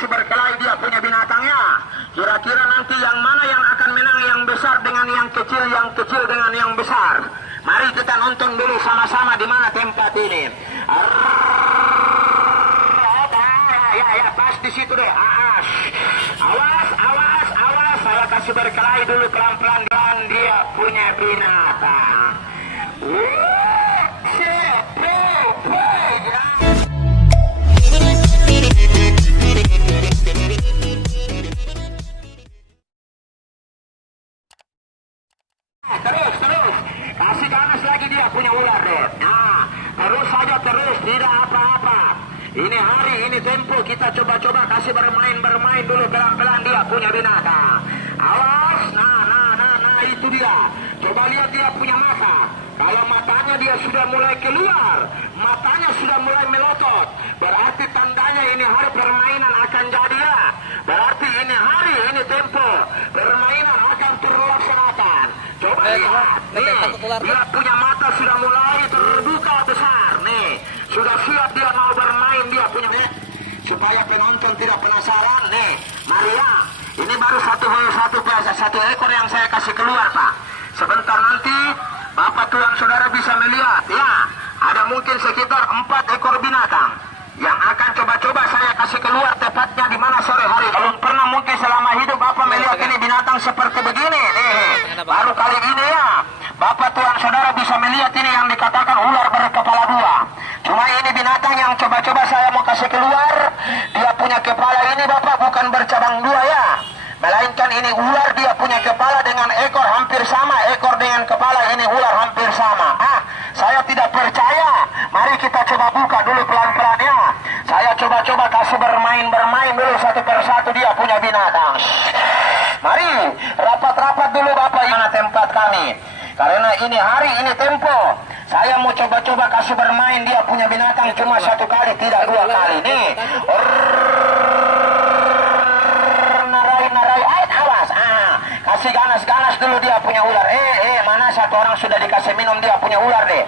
kasih berkelahi dia punya binatangnya. Kira-kira nanti yang mana yang akan menang, yang besar dengan yang kecil dengan yang besar. Mari kita nonton dulu sama-sama di mana tempat ini. Ya, pas di situ deh. Awas. Saya kasih berkelahi dulu pelan-pelan dan dia punya binatang. Terus kasih ganas lagi dia punya ular deh. Nah, terus saja tidak apa-apa. Ini hari, ini tempo, kita coba-coba kasih bermain dulu pelan-pelan dia punya binatang. Awas, nah itu dia. Coba lihat dia punya mata. Kalau matanya dia sudah mulai keluar, matanya sudah mulai melotot, berarti tandanya ini hari permainan akan jadi ya. Berarti ini hari, ini tempo, permainan akan terlaksanakan. Coba lihat, nih, dia punya mata sudah mulai terbuka besar, nih. Sudah siap dia mau bermain, dia punya, supaya penonton tidak penasaran, nih. Maria, ini baru satu ekor yang saya kasih keluar, Pak. Sebentar nanti Bapak Tuan Saudara bisa melihat, ya, ada mungkin sekitar 4 ekor binatang yang akan coba-coba saya kasih keluar tepatnya di mana sore hari. Belum pernah mungkin selama hidup Bapak melihat ini binatang seperti begini, nih. Baru kali ini ya, Bapak Tuan Saudara bisa melihat ini yang dikatakan ular berkepala 2. Cuma ini binatang yang coba-coba saya mau kasih keluar, dia punya kepala ini Bapak bukan bercabang 2 ya. Melainkan ini ular dia punya kepala dengan ekor hampir sama, ekor dengan kepala ini ular hampir sama. Saya tidak percaya. Mari kita coba buka dulu pelan-pelan ya. Saya coba-coba kasih bermain dulu satu persatu dia punya binatang. Mari rapat-rapat dulu Bapak, mana tempat kami. Karena ini hari, ini tempo. Saya mau coba-coba kasih bermain dia punya binatang cuma 1 kali, tidak 2 kali. Nih. Kasih ganas dulu dia punya ular. Mana satu orang sudah dikasih minum dia punya ular deh.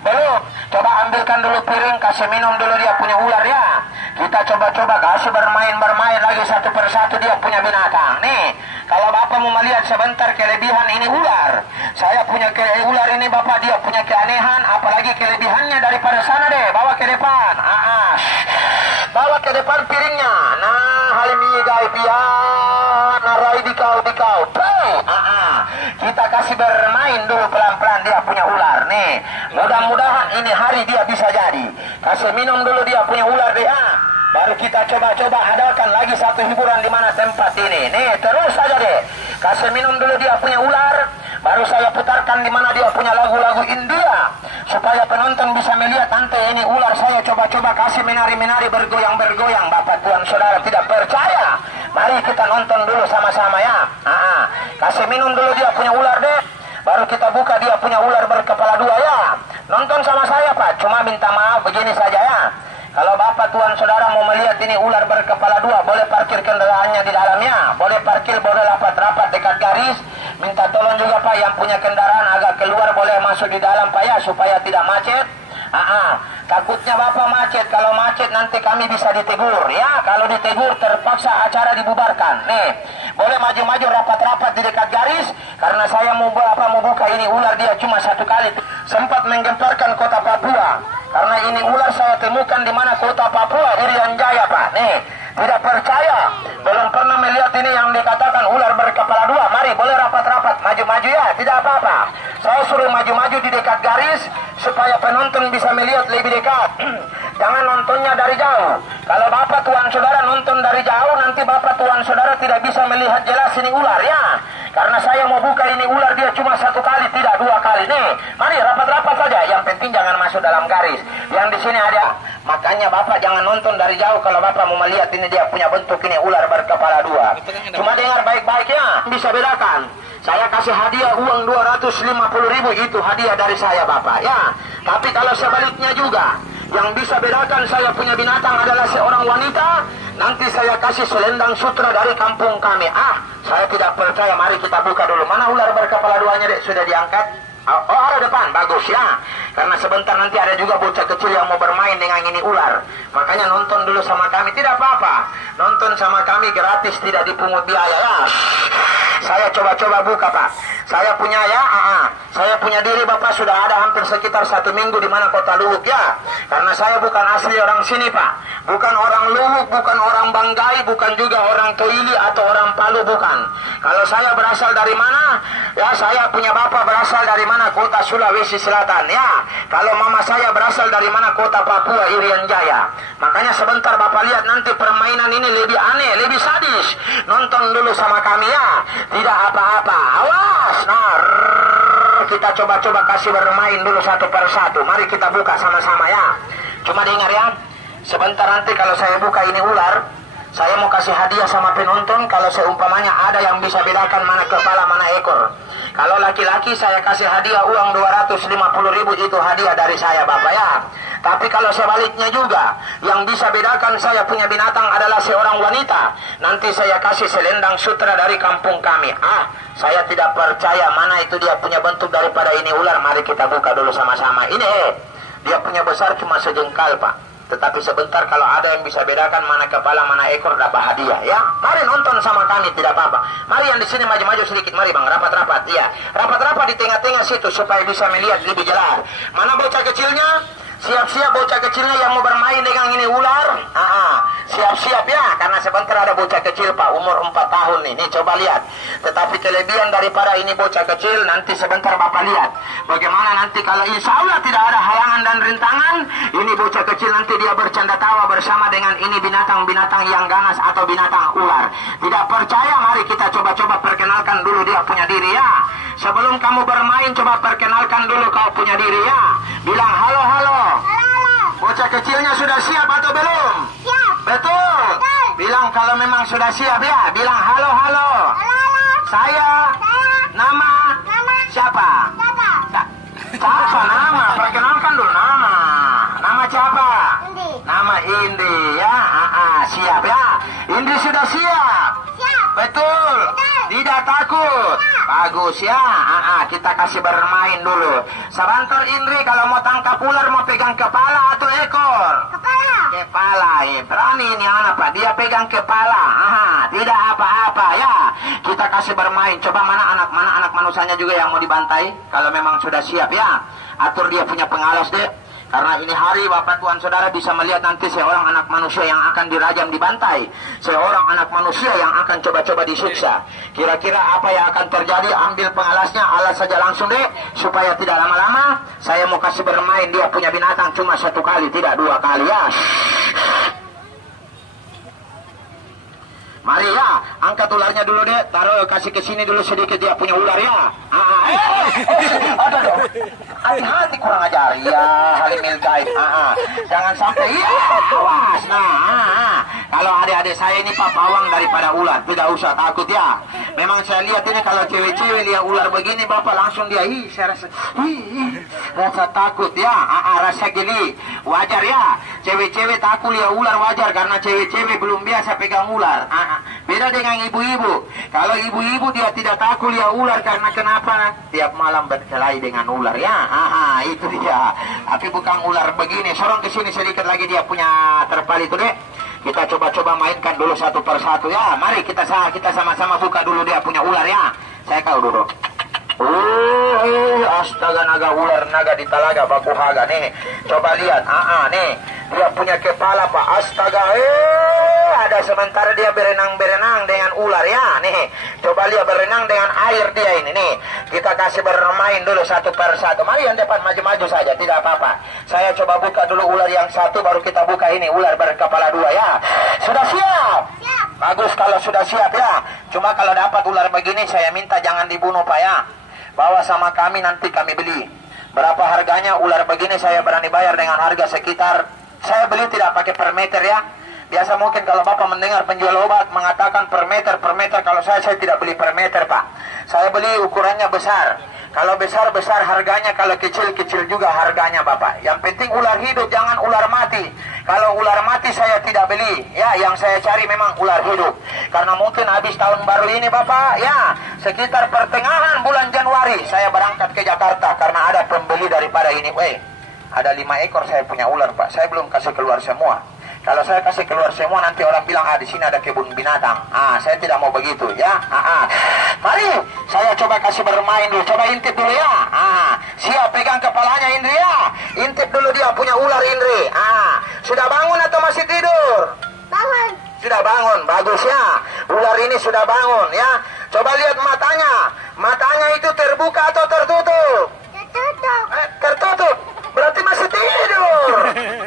Belum. Coba ambilkan dulu piring, kasih minum dulu dia punya ular ya. Kita coba-coba kasih bermain lagi satu persatu dia punya binatang. Nih, kalau Bapak mau melihat sebentar kelebihan ini ular. Saya punya ular ini Bapak, dia punya keanehan, apalagi kelebihannya daripada sana deh. Bawa ke depan. Bawa ke depan piringnya. Nah, hal ini guys ya. Narai dikau. Kita kasih bermain dulu pelan-pelan dia punya ular nih. Mudah-mudahan ini hari dia bisa jadi. Kasih minum dulu dia punya ular deh. Baru kita coba-coba adakan lagi satu hiburan di mana tempat ini. Nih, terus saja deh. Kasih minum dulu dia punya ular. Baru saya putarkan di mana dia punya lagu-lagu India. Supaya penonton bisa melihat nanti ini ular saya coba-coba kasih menari-menari bergoyang-bergoyang. Bapak Tuan Saudara tidak percaya. Mari kita nonton dulu sama-sama ya. Kasih minum dulu dia punya ular deh. Baru kita buka dia punya ular berkepala 2 ya. Nonton sama saya Pak. Cuma minta maaf begini saja ya. Kalau Bapak Tuan Saudara mau melihat ini ular berkepala 2, boleh parkir kendaraannya di dalamnya. Boleh parkir, boleh rapat-rapat dekat garis. Minta tolong juga Pak yang punya kendaraan agak keluar boleh masuk di dalam Pak ya, supaya tidak macet. Takutnya Bapak macet. Kalau macet nanti kami bisa ditegur ya. Kalau ditegur terpaksa acara dibubarkan. Nih, boleh maju-maju rapat-rapat di dekat garis. Karena saya mau buka ini ular dia cuma 1 kali. Sempat menggemparkan kota Papua. Karena ini ular saya temukan di mana kota Papua, Irian Jaya Pak. Nih, tidak percaya. Belum pernah melihat ini yang dikatakan ular berkepala 2. Mari boleh rapat-rapat, maju-maju ya, tidak apa-apa. Saya suruh maju-maju di dekat garis supaya penonton bisa melihat lebih dekat. Jangan nontonnya dari jauh. Kalau Bapak Tuan Saudara nonton dari jauh, nanti Bapak Tuan Saudara tidak bisa melihat jelas ini ular ya. Karena saya mau buka ini ular dia cuma 1 kali, tidak 2 kali. Nih, mari rapat-rapat saja. Yang penting jangan masuk dalam garis. Yang di sini ada. Makanya Bapak jangan nonton dari jauh kalau Bapak mau melihat ini dia punya bentuk ini ular berkepala 2. Cuma dengar baik-baik ya, bisa bedakan. Saya kasih hadiah uang 250.000, itu hadiah dari saya Bapak ya. Tapi kalau sebaliknya juga, yang bisa bedakan saya punya binatang adalah seorang wanita, nanti saya kasih selendang sutra dari kampung kami. Saya tidak percaya. Mari kita buka dulu. Mana ular berkepala 2-nya dek? Sudah diangkat? Oh, ada depan. Bagus ya. Karena sebentar nanti ada juga bocah kecil yang mau bermain dengan ini ular. Makanya nonton dulu sama kami, tidak apa-apa. Nonton sama kami gratis, tidak dipungut biaya ya. Saya coba-coba buka Pak. Saya punya ya, saya punya diri Bapak sudah ada hampir sekitar 1 minggu di mana kota Luwuk ya. Karena saya bukan asli orang sini Pak. Bukan orang Luwuk, bukan orang Banggai, bukan juga orang Toili atau orang Palu, bukan. Kalau saya berasal dari mana? Ya saya punya bapak berasal dari mana? Kota Sulawesi Selatan ya. Kalau mama saya berasal dari mana? Kota Papua Irian Jaya. Makanya sebentar Bapak lihat nanti permainan ini lebih aneh, lebih sadis. Nonton dulu sama kami ya. Tidak apa-apa. Awas. Nah, kita coba-coba kasih bermain dulu satu per satu. Mari kita buka sama-sama ya. Cuma dengar ya. Sebentar nanti kalau saya buka ini ular, saya mau kasih hadiah sama penonton. Kalau seumpamanya ada yang bisa bedakan mana kepala mana ekor. Kalau laki-laki saya kasih hadiah uang 250.000, itu hadiah dari saya Bapak ya. Tapi kalau sebaliknya juga, yang bisa bedakan saya punya binatang adalah seorang wanita, nanti saya kasih selendang sutra dari kampung kami. Saya tidak percaya mana itu dia punya bentuk daripada ini ular. Mari kita buka dulu sama-sama. Ini dia punya besar cuma sejengkal Pak. Tetapi sebentar kalau ada yang bisa bedakan mana kepala mana ekor, dapat hadiah ya. Mari nonton sama kami, tidak apa-apa. Mari yang di sini maju-maju sedikit, mari Bang, rapat-rapat ya. Rapat-rapat di tengah-tengah situ supaya bisa melihat lebih jelas. Mana bocah kecilnya? Siap-siap bocah kecilnya yang mau bermain dengan ini ular. Siap-siap ya, karena sebentar ada bocah kecil Pak, umur 4 tahun nih. Nih coba lihat. Tetapi kelebihan daripada ini bocah kecil, nanti sebentar Bapak lihat. Bagaimana nanti kalau insya Allah tidak ada halangan dan rintangan, ini bocah kecil nanti dia bercanda tawa bersama dengan ini binatang-binatang yang ganas atau binatang ular. Tidak percaya, mari kita coba-coba perkenalkan dulu dia punya diri ya. Sebelum kamu bermain, coba perkenalkan dulu kau punya diri ya. Bilang halo-halo. Bocah kecilnya sudah siap atau belum? Siap. Betul. Bilang kalau memang sudah siap ya. Bilang halo-halo. Saya. Nama. Siapa? Siapa nama? Perkenalkan dulu nama. Nama siapa? Indi. Nama Indi ya. Siap ya. Indi sudah siap. Siap. Betul. Tidak takut. Bagus ya. Kita kasih bermain dulu. Sebentar Indri, kalau mau tangkap ular mau pegang kepala atau ekor? Kepala. Berani ini anak Pak. Dia pegang kepala. Tidak apa-apa ya. Kita kasih bermain. Coba mana anak manusianya juga yang mau dibantai. Kalau memang sudah siap ya. Atur dia punya pengalas deh. Karena ini hari Bapak Tuhan Saudara bisa melihat nanti seorang anak manusia yang akan dirajam dibantai. Seorang anak manusia yang akan coba-coba disiksa. Kira-kira apa yang akan terjadi? Ambil pengalasnya, alas saja langsung deh. Supaya tidak lama-lama. Saya mau kasih bermain dia punya binatang cuma 1 kali, tidak 2 kali ya. Mari ya, angkat ularnya dulu deh. Taruh, kasih ke sini dulu sedikit dia punya ular ya. Ada dong. Hati-hati kurang ajar. Ya, Halimil Gaib. Jangan sampai ya, awas. Nah, kalau adik-adik saya ini Pak pawang daripada ular, tidak usah takut ya. Memang saya lihat ini kalau cewek-cewek lihat ular begini Bapak langsung dia, saya rasa takut ya. Rasa geli. Wajar ya. Cewek-cewek takut lihat ular wajar karena cewek-cewek belum biasa pegang ular. Beda dengan ibu-ibu. Kalau ibu-ibu dia tidak takut lihat ular karena kenapa? Tiap malam berkelahi dengan ular ya. Itu dia. Tapi bukan ular begini. Sorong ke sini sedikit lagi dia punya terpal itu deh. Kita coba-coba mainkan dulu satu per satu ya. Mari kita sama-sama buka dulu dia punya ular ya. Saya kau dulu. Astaga, naga ular naga di talaga baku haga nih. Coba lihat. Nih. Dia punya kepala Pak. Astaga. Ada sementara dia berenang-berenang dengan ular ya. Nih. Coba lihat berenang dengan air dia ini nih. Kita kasih bermain dulu satu per satu. Mari yang depan maju-maju saja, tidak apa-apa. Saya coba buka dulu ular yang satu, baru kita buka ini ular berkepala 2 ya. Sudah siap? Siap. Bagus kalau sudah siap ya. Cuma kalau dapat ular begini saya minta jangan dibunuh Pak ya. Bawa sama kami nanti kami beli. Berapa harganya ular begini saya berani bayar dengan harga sekitar, saya beli tidak pakai per meter ya. Biasa mungkin kalau Bapak mendengar penjual obat mengatakan per meter, kalau saya tidak beli per meter Pak. Saya beli ukurannya besar. Kalau besar harganya, kalau kecil juga harganya Bapak. Yang penting ular hidup, jangan ular mati. Kalau ular mati saya tidak beli. Ya, yang saya cari memang ular hidup. Karena mungkin habis tahun baru ini Bapak, ya, sekitar pertengahan bulan Januari saya berangkat ke Jakarta karena ada pembeli daripada ini. ada 5 ekor saya punya ular Pak. Saya belum kasih keluar semua. Kalau saya kasih keluar semua nanti orang bilang di sini ada kebun binatang. Saya tidak mau begitu ya. Mari saya coba kasih bermain dulu. Coba intip dulu ya. Siap pegang kepalanya Indri ya. Intip dulu dia punya ular Indri. Sudah bangun atau masih tidur? Bangun. Sudah bangun, bagus ya. Ular ini sudah bangun ya. Coba lihat matanya. Matanya itu terbuka atau tertutup? Tertutup. Tertutup. Berarti masih tidur.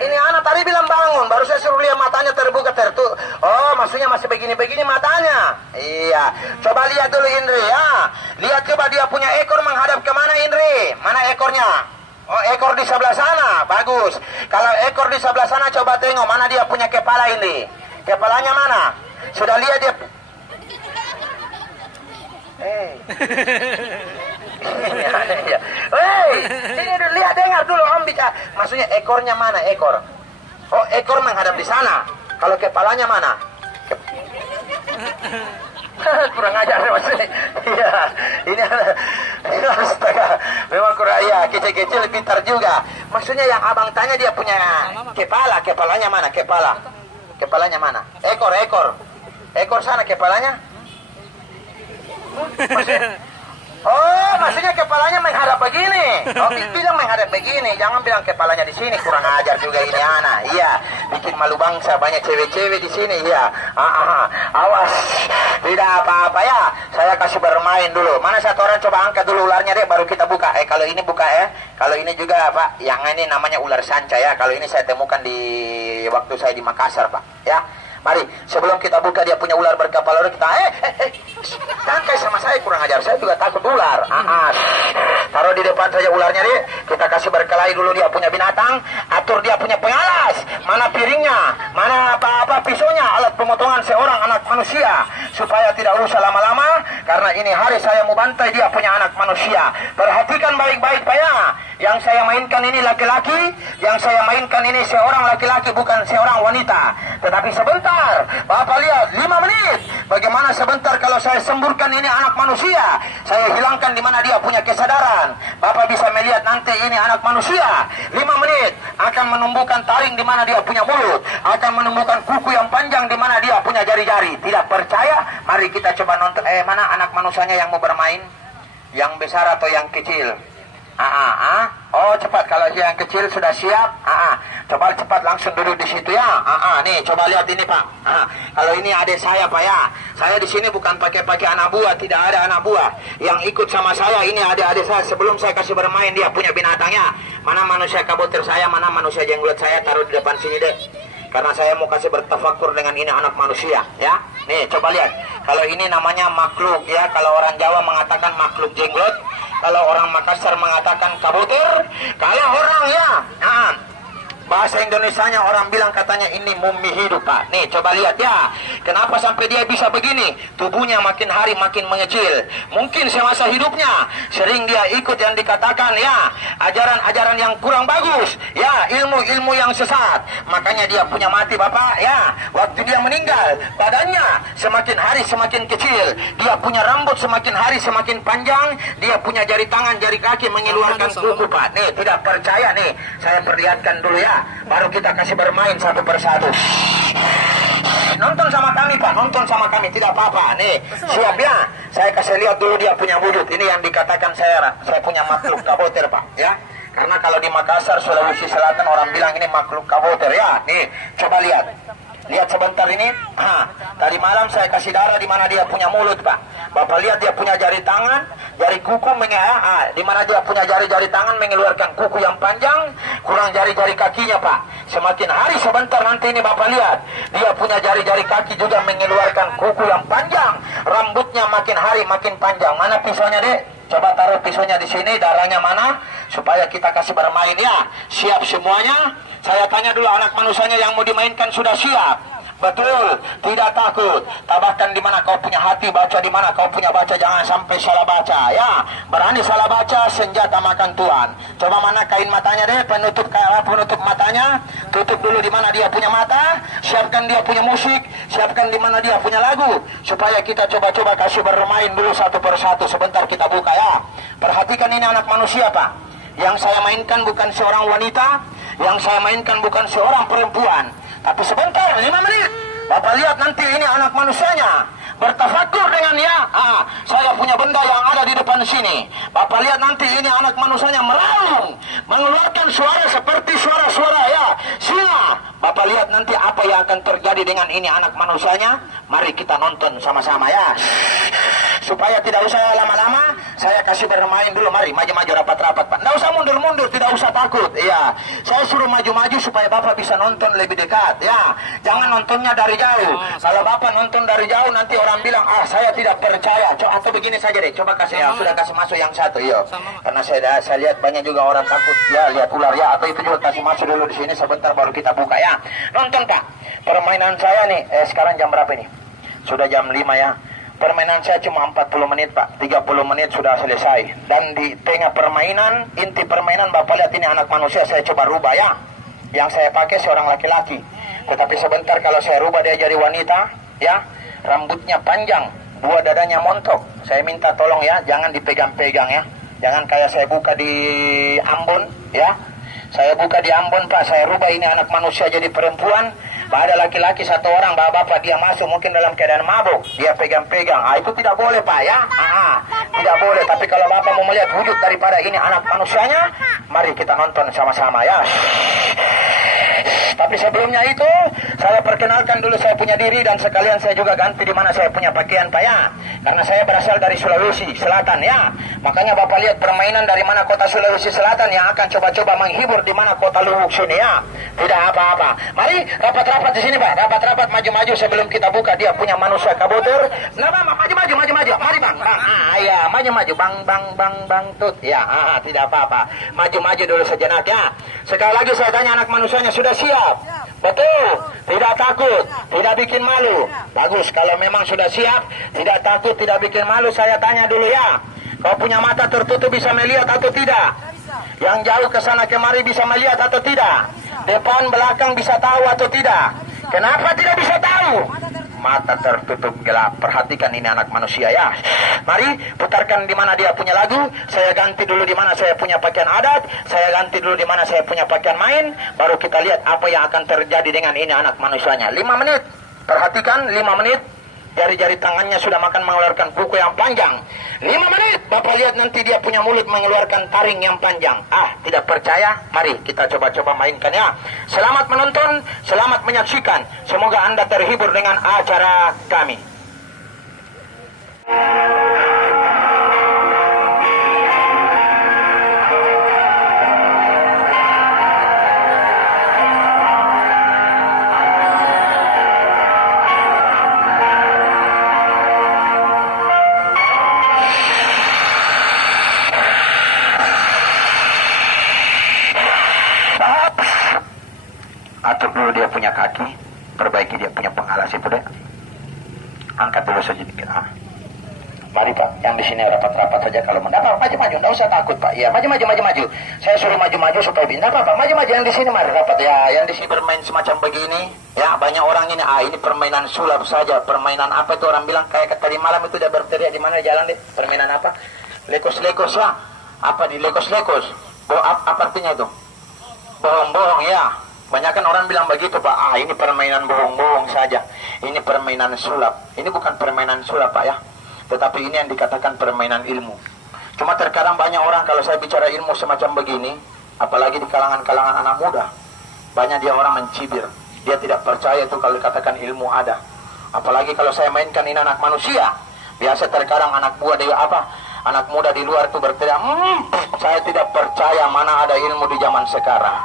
Ini anak tadi bilang bangun, baru saya suruh lihat matanya terbuka tertutup. Oh, maksudnya masih begini-begini matanya. Iya. Coba lihat dulu Indri ya. Lihat coba dia punya ekor menghadap kemana Indri? Mana ekornya? Oh, ekor di sebelah sana. Bagus. Kalau ekor di sebelah sana coba tengok mana dia punya kepala Indri. Kepalanya mana? Sudah lihat dia? Ini lihat dengar dulu Om bicara. Maksudnya ekornya mana ekor? Oh, ekor menghadap di sana. Kalau kepalanya mana? Kurang ajar maksudnya. Iya, ini astaga. Memang kurang ya, kecil-kecil pintar juga. Maksudnya yang abang tanya dia punya kepala, kepalanya mana? Kepalanya mana? Ekor. Ekor sana kepalanya. Maksudnya kepalanya menghadap begini. Bilang menghadap begini. Jangan bilang kepalanya di sini. Kurang ajar juga ini anak. Iya, bikin malu bangsa. Banyak cewek-cewek di sini. Iya. Awas. Tidak apa-apa ya. Saya kasih bermain dulu. Mana satu orang coba angkat dulu ularnya deh. Baru kita buka. Kalau ini buka ya. Kalau ini juga Pak. Yang ini namanya ular sanca ya. Kalau ini saya temukan di waktu saya di Makassar Pak. Ya. Mari, sebelum kita buka dia punya ular berkepala kita tangkai sama saya, kurang ajar. Saya juga takut ular. Taruh di depan saja ularnya deh. Kita kasih berkelahi dulu dia punya binatang. Atur dia punya pengalas. Mana piringnya, mana apa-apa pisaunya, alat pemotongan seorang anak manusia. Supaya tidak usah lama-lama. Karena ini hari saya mau bantai dia punya anak manusia. Perhatikan baik-baik Pak ya. Yang saya mainkan ini laki-laki. Yang saya mainkan ini seorang laki-laki, bukan seorang wanita. Tetapi sebentar, Bapak lihat 5 menit. Bagaimana sebentar kalau saya semburkan ini anak manusia. Saya hilangkan di mana dia punya kesadaran. Bapak bisa melihat nanti ini anak manusia 5 menit akan menumbuhkan taring di mana dia punya mulut, akan menumbuhkan kuku yang panjang di mana dia punya jari-jari. Tidak percaya? Mari kita coba nonton. Mana anak manusianya yang mau bermain? Yang besar atau yang kecil? Oh cepat, kalau yang kecil sudah siap. Coba cepat langsung duduk di situ ya. Nih coba lihat ini Pak. Kalau ini adik saya Pak ya. Saya di sini bukan pakai anak buah, tidak ada anak buah. Yang ikut sama saya ini adik-adik saya. Sebelum saya kasih bermain dia punya binatangnya. Mana manusia kabuter saya, mana manusia jenggot saya, taruh di depan sini deh. Karena saya mau kasih bertafakur dengan ini anak manusia ya. Nih coba lihat. Kalau ini namanya makhluk ya. Kalau orang Jawa mengatakan makhluk jenggot. Kalau orang Makassar mengatakan kabuter. Kalau orang ya, bahasa Indonesianya orang bilang katanya ini mumi hidup Pak. Nih coba lihat ya. Kenapa sampai dia bisa begini? Tubuhnya makin hari makin mengecil. Mungkin semasa hidupnya sering dia ikut yang dikatakan ya ajaran-ajaran yang kurang bagus. Ya ilmu-ilmu yang sesat. Makanya dia punya mati Bapak ya. Waktu dia meninggal badannya semakin hari semakin kecil. Dia punya rambut semakin hari semakin panjang. Dia punya jari tangan jari kaki mengeluarkan kuku Pak. Nih tidak percaya nih. Saya perlihatkan dulu ya. Baru kita kasih bermain satu persatu. Nonton sama kami Pak, nonton sama kami, tidak apa-apa. Nih, siap ya. Saya kasih lihat dulu dia punya wujud. Ini yang dikatakan saya punya makhluk kabuter Pak ya. Karena kalau di Makassar, Sulawesi Selatan orang bilang ini makhluk kabuter ya. Nih, coba lihat. Lihat sebentar ini. Tadi malam saya kasih darah di mana dia punya mulut Pak. Bapak lihat dia punya jari tangan, jari kuku di mana dia punya jari-jari tangan mengeluarkan kuku yang panjang, kurang jari-jari kakinya Pak. Semakin hari sebentar nanti ini Bapak lihat, dia punya jari-jari kaki juga mengeluarkan kuku yang panjang, rambutnya makin hari makin panjang. Mana pisaunya dek? Coba taruh pisaunya di sini, darahnya mana? Supaya kita kasih bermain ya. Siap semuanya? Saya tanya dulu anak manusianya yang mau dimainkan sudah siap? Betul, tidak takut. Tabahkan di mana kau punya hati, baca di mana kau punya baca, jangan sampai salah baca ya. Berani salah baca, senjata makan Tuhan. Coba mana kain matanya deh, penutup matanya. Tutup dulu di mana dia punya mata. Siapkan dia punya musik, siapkan di mana dia punya lagu. Supaya kita coba-coba kasih bermain dulu satu persatu. Sebentar kita buka ya. Perhatikan ini anak manusia Pak. Yang saya mainkan bukan seorang wanita, yang saya mainkan bukan seorang perempuan. Tapi sebentar, 5 menit. Bapak lihat nanti ini anak manusianya bertafakur dengan saya punya benda yang ada di depan sini. Bapak lihat nanti ini anak manusianya meraung, mengeluarkan suara seperti suara-suara singa. Bapak lihat nanti apa yang akan terjadi dengan ini anak manusianya. Mari kita nonton sama-sama ya. Supaya tidak usah lama-lama, saya kasih bermain dulu. Mari maju-maju rapat-rapat Pak. Tidak usah mundur-mundur, tidak usah takut. Ya, saya suruh maju-maju supaya Bapak bisa nonton lebih dekat. Ya, jangan nontonnya dari jauh. Kalau Bapak nonton dari jauh nanti orang bilang saya tidak percaya. Atau begini saja deh, coba kasih sudah kasih masuk yang satu, karena saya lihat banyak juga orang takut lihat ular atau itu juga kasih masuk dulu di sini sebentar baru kita buka ya. Nonton Pak, permainan saya nih sekarang jam berapa ini? Sudah jam 5 ya. Permainan saya cuma 40 menit Pak, 30 menit sudah selesai. Dan di tengah permainan, inti permainan Bapak lihat ini anak manusia saya coba rubah ya. Yang saya pakai seorang laki-laki. Tetapi sebentar kalau saya rubah dia jadi wanita ya. Rambutnya panjang, buah dadanya montok. Saya minta tolong ya, jangan dipegang-pegang ya. Jangan kayak saya buka di Ambon ya. Saya buka di Ambon Pak, saya rubah ini anak manusia jadi perempuan. Ada laki-laki satu orang, bapak dia masuk mungkin dalam keadaan mabuk, dia pegang-pegang. Itu tidak boleh Pak ya. Tidak boleh. Tapi kalau Bapak mau melihat wujud daripada ini anak manusianya, mari kita nonton sama-sama ya. Tapi sebelumnya itu saya perkenalkan dulu saya punya diri dan sekalian saya juga ganti di mana saya punya pakaian Pak ya. Karena saya berasal dari Sulawesi Selatan ya. Makanya Bapak lihat permainan dari mana kota Sulawesi Selatan yang akan coba-coba menghibur di mana kota Luwuk sini ya. Tidak apa-apa. Mari rapat-rapat di sini Pak. Rapat-rapat maju-maju sebelum kita buka dia punya manusia kabuter. Nah maju-maju. Mari Bang. Ya maju-maju bang tut ya. Tidak apa-apa. Maju-maju dulu sejenak ya. Sekali lagi saya tanya anak manusianya sudah siap? Betul, tidak takut, tidak bikin malu. Bagus, kalau memang sudah siap, tidak takut, tidak bikin malu, saya tanya dulu ya. Kau punya mata tertutup bisa melihat atau tidak? Yang jauh ke sana kemari bisa melihat atau tidak? Depan belakang bisa tahu atau tidak? Kenapa tidak bisa tahu? Mata tertutup gelap. Perhatikan ini anak manusia ya. Mari putarkan di mana dia punya lagu. Saya ganti dulu di mana saya punya pakaian adat. Saya ganti dulu di mana saya punya pakaian main. Baru kita lihat apa yang akan terjadi dengan ini anak manusianya. 5 menit. Perhatikan 5 menit. Jari-jari tangannya sudah makan mengeluarkan kuku yang panjang. 5 menit. Bapak lihat nanti dia punya mulut mengeluarkan taring yang panjang. Tidak percaya? Mari kita coba-coba mainkan ya. Selamat menonton, selamat menyaksikan. Semoga Anda terhibur dengan acara kami. Atur dulu dia punya kaki, perbaiki dia punya pengalas itu deh. Angkat dulu sedikit. Mari Pak, yang di sini rapat-rapat saja kalau mendapat maju-maju, tidak usah takut Pak. Ya maju-maju. Saya suruh maju-maju supaya tidak apa-apa. Maju-maju yang di sini mari rapat ya. Yang di sini bermain semacam begini. Ya banyak orang ini. Ini permainan sulap saja. Permainan apa itu orang bilang kayak tadi malam itu dia berteriak di mana jalan deh. Permainan apa? Lekos-lekos ya. Apa di lekos-lekos? Apa artinya itu? Bohong-bohong ya. Banyakan orang bilang begitu Pak. Ini permainan bohong-bohong saja. Ini permainan sulap. Ini bukan permainan sulap Pak ya. Tetapi ini yang dikatakan permainan ilmu. Cuma terkadang banyak orang kalau saya bicara ilmu semacam begini, apalagi di kalangan-kalangan anak muda, banyak dia orang mencibir. Dia tidak percaya itu kalau dikatakan ilmu ada. Apalagi kalau saya mainkan ini anak manusia. Biasa terkadang anak buah dia anak muda di luar itu berteriak, saya tidak percaya mana ada ilmu di zaman sekarang.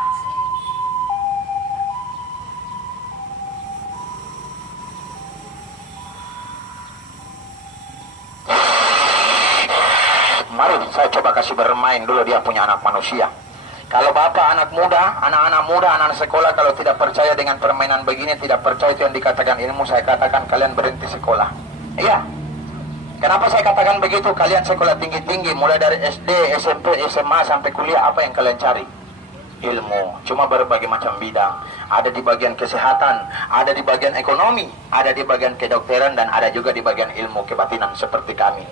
Mari saya coba kasih bermain dulu dia punya anak manusia. Kalau bapak anak muda, anak-anak sekolah kalau tidak percaya dengan permainan begini, tidak percaya itu yang dikatakan ilmu, saya katakan kalian berhenti sekolah. Iya. Kenapa saya katakan begitu? Kalian sekolah tinggi-tinggi, mulai dari SD, SMP, SMA sampai kuliah, apa yang kalian cari? Ilmu. Cuma berbagai macam bidang. Ada di bagian kesehatan, ada di bagian ekonomi, ada di bagian kedokteran, dan ada juga di bagian ilmu kebatinan seperti kami.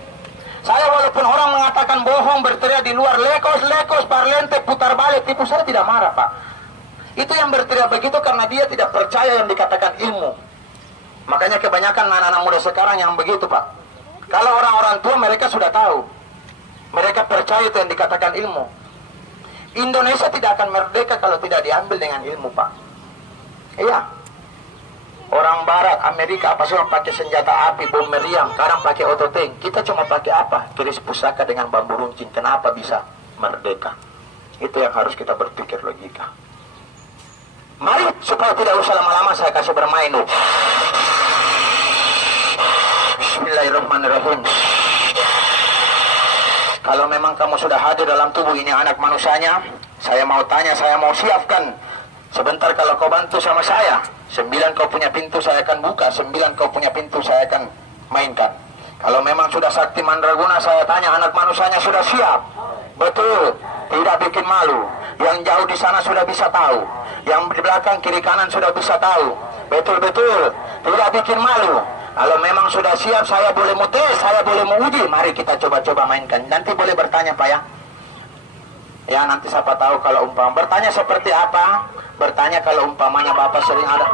Saya walaupun orang mengatakan bohong, berteriak di luar, lekos, parlente, putar balik, tipu, saya tidak marah, Pak. Itu yang berteriak begitu karena dia tidak percaya yang dikatakan ilmu. Makanya kebanyakan anak-anak muda sekarang yang begitu, Pak. Kalau orang-orang tua mereka sudah tahu. Mereka percaya itu yang dikatakan ilmu. Indonesia tidak akan merdeka kalau tidak diambil dengan ilmu, Pak. Iya. Orang Barat, Amerika, apa semua pakai senjata api, bom meriam, kadang pakai ototank. Kita cuma pakai apa? Keris pusaka dengan bambu runcing. Kenapa bisa merdeka? Itu yang harus kita berpikir logika. Mari, supaya tidak usah lama-lama saya kasih bermain. Bismillahirrahmanirrahim. Kalau memang kamu sudah hadir dalam tubuh ini anak manusianya, saya mau tanya, saya mau siapkan. Sebentar kalau kau bantu sama saya, 9 kau punya pintu saya akan buka, 9 kau punya pintu saya akan mainkan. Kalau memang sudah sakti mandraguna, saya tanya anak manusianya sudah siap? Betul, tidak bikin malu. Yang jauh di sana sudah bisa tahu, yang di belakang kiri kanan sudah bisa tahu. Betul-betul, tidak bikin malu. Kalau memang sudah siap, saya boleh mau tes, saya boleh mau uji. Mari kita coba-coba mainkan. Nanti boleh bertanya, Pak, ya. Ya, nanti siapa tahu kalau bertanya seperti apa? Bertanya kalau umpamanya Bapak sering ada.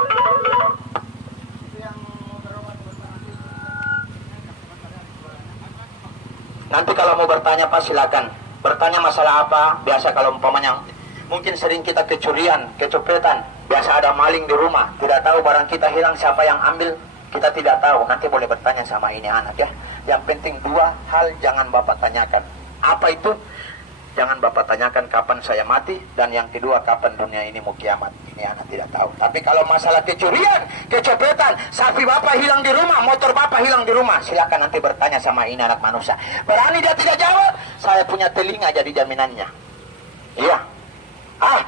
Nanti kalau mau bertanya, Pak, silakan. Bertanya masalah apa? Biasa kalau umpamanya mungkin sering kita kecurian, kecopetan. Biasa ada maling di rumah. Tidak tahu barang kita hilang, siapa yang ambil? Kita tidak tahu, nanti boleh bertanya sama ini anak, ya. Yang penting 2 hal jangan Bapak tanyakan. Apa itu? Jangan Bapak tanyakan kapan saya mati, dan yang kedua kapan dunia ini mau kiamat. Ini anak tidak tahu. Tapi kalau masalah kecurian, kecopetan, sapi Bapak hilang di rumah, motor Bapak hilang di rumah, silakan nanti bertanya sama ini anak manusia. Berani dia tidak jawab, saya punya telinga jadi jaminannya. Iya.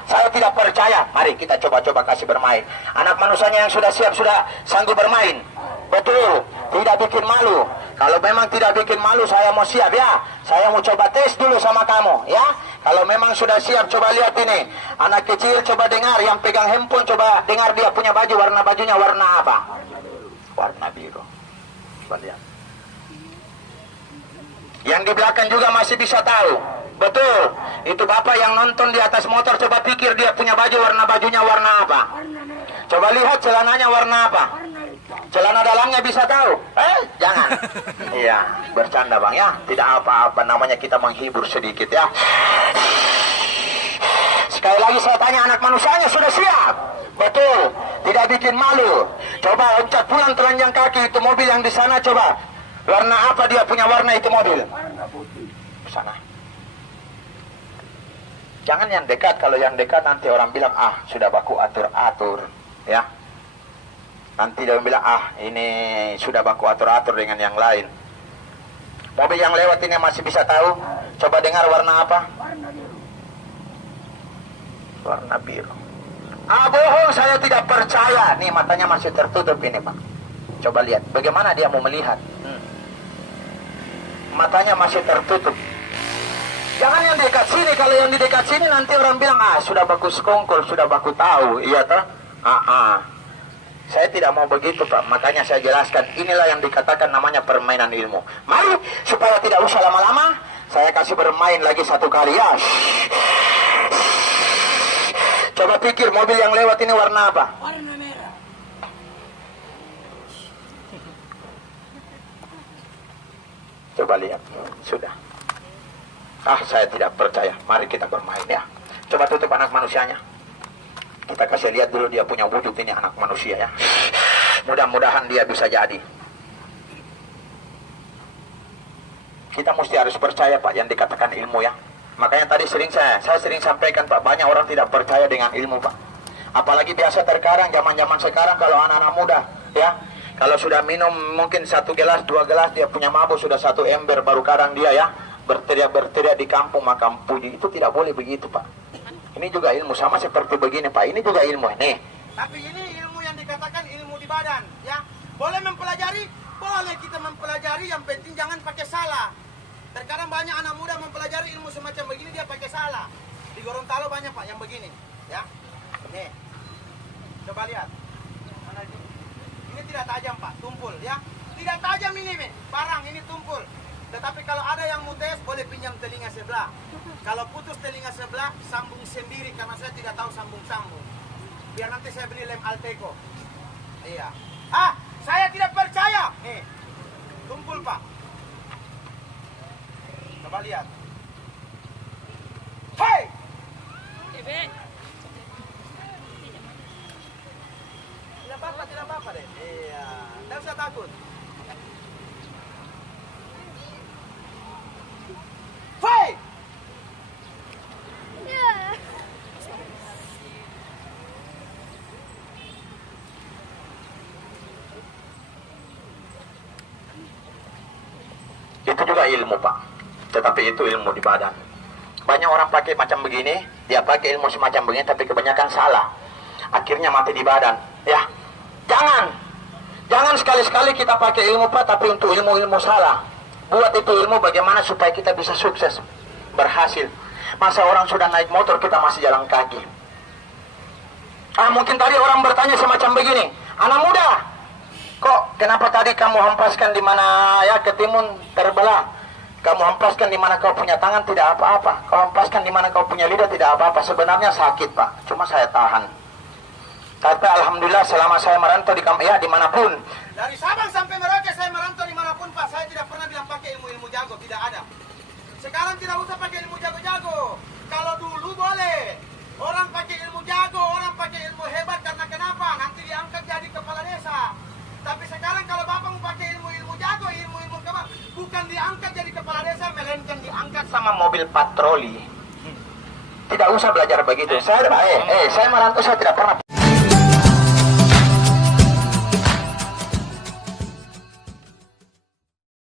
Saya tidak percaya. Mari kita coba-coba kasih bermain. Anak manusianya yang sudah siap, sudah sanggup bermain. Betul, tidak bikin malu. Kalau memang tidak bikin malu, saya mau siap, ya. Saya mau coba tes dulu sama kamu, ya. Kalau memang sudah siap, coba lihat ini. Anak kecil coba dengar, yang pegang handphone coba dengar dia punya baju, warna bajunya warna apa? Warna biru. Coba lihat. Yang di belakang juga masih bisa tahu. Betul, itu Bapak yang nonton di atas motor, coba pikir dia punya baju, warna bajunya warna apa? Coba lihat celananya warna apa? Celana dalamnya bisa tahu? Jangan. Iya, bercanda Bang, ya. Tidak apa-apa, namanya kita menghibur sedikit, ya. Sekali lagi saya tanya, anak manusianya sudah siap? Betul, tidak bikin malu. Coba loncat pulang telanjang kaki, itu mobil yang di sana, coba. Warna apa dia punya warna itu mobil? Warna putih. Sana. Jangan yang dekat, kalau yang dekat nanti orang bilang, sudah baku atur-atur, ya. Nanti dia bilang, ini sudah baku atur-atur dengan yang lain. Mobil yang lewat ini masih bisa tahu. Coba dengar warna apa? Warna biru. Warna biru. Bohong, saya tidak percaya. Nih matanya masih tertutup ini, Pak. Coba lihat, bagaimana dia mau melihat. Matanya masih tertutup. Jangan yang dekat sini, kalau yang di dekat sini nanti orang bilang, sudah bagus kongkol, sudah baku tahu, iya toh? Saya tidak mau begitu, Pak. Makanya saya jelaskan, inilah yang dikatakan namanya permainan ilmu. Mari, supaya tidak usah lama-lama, saya kasih bermain lagi 1 kali, ya. Coba pikir, mobil yang lewat ini warna apa? Warna merah. Coba lihat, sudah. Saya tidak percaya. Mari kita bermain, ya. Coba tutup anak manusianya. Kita kasih lihat dulu dia punya wujud ini anak manusia, ya. Mudah-mudahan dia bisa jadi. Kita mesti harus percaya, Pak, yang dikatakan ilmu, ya. Makanya tadi saya sering sampaikan, Pak, banyak orang tidak percaya dengan ilmu, Pak. Apalagi biasa terkadang zaman-zaman sekarang kalau anak-anak muda, ya. Kalau sudah minum mungkin 1 gelas, 2 gelas, dia punya mabuk sudah 1 ember, baru kadang dia, ya, berteriak di kampung makam puji. Itu tidak boleh begitu, Pak. Ini juga ilmu, sama seperti begini, Pak. Ini juga ilmu, nih. Tapi ini ilmu yang dikatakan ilmu di badan, ya. Boleh mempelajari, boleh kita mempelajari, yang penting jangan pakai salah. Terkadang banyak anak muda mempelajari ilmu semacam begini, dia pakai salah. Di Gorontalo banyak, Pak, yang begini, ya. Nih, coba lihat. Mana ini? Ini tidak tajam, Pak, tumpul, ya. Tidak tajam ini, barang ini tumpul. Tetapi kalau ada yang mau tes, boleh pinjam telinga sebelah. Kalau putus telinga sebelah, sambung sendiri karena saya tidak tahu sambung-sambung. Biar nanti saya beli lem Alteco. Iya. Ah, saya tidak percaya. Nih, tumpul Pak. Coba lihat. Hei! Tidak apa-apa deh. Iya, tidak usah takut. Hei! Itu juga ilmu Pak, tetapi itu ilmu di badan. Banyak orang pakai macam begini, dia pakai ilmu semacam begini, tapi kebanyakan salah. Akhirnya mati di badan. Ya, jangan sekali-sekali kita pakai ilmu Pak, tapi untuk ilmu-ilmu salah. Buat itu ilmu bagaimana supaya kita bisa sukses, berhasil. Masa orang sudah naik motor, kita masih jalan kaki. Mungkin tadi orang bertanya semacam begini, anak muda, kok kenapa tadi kamu hempaskan di mana ya ketimun terbelah? Kamu hempaskan di mana kau punya tangan tidak apa-apa. Kau hempaskan di mana kau punya lidah tidak apa-apa. Sebenarnya sakit Pak, cuma saya tahan. Tapi alhamdulillah selama saya merantau di ya dimanapun. Dari Sabang sampai Merauke saya merantau dimanapun Pak. Saya tidak pernah bilang pakai ilmu-ilmu jago, tidak ada. Sekarang tidak usah pakai ilmu jago-jago. Kalau dulu boleh. Orang pakai ilmu jago, orang pakai ilmu hebat karena kenapa? Nanti diangkat jadi kepala desa. Tapi sekarang kalau Bapak mau pakai ilmu-ilmu jago, ilmu-ilmu kebal, bukan diangkat jadi kepala desa, melainkan diangkat sama mobil patroli. Tidak usah belajar begitu. Saya merantau, saya tidak pernah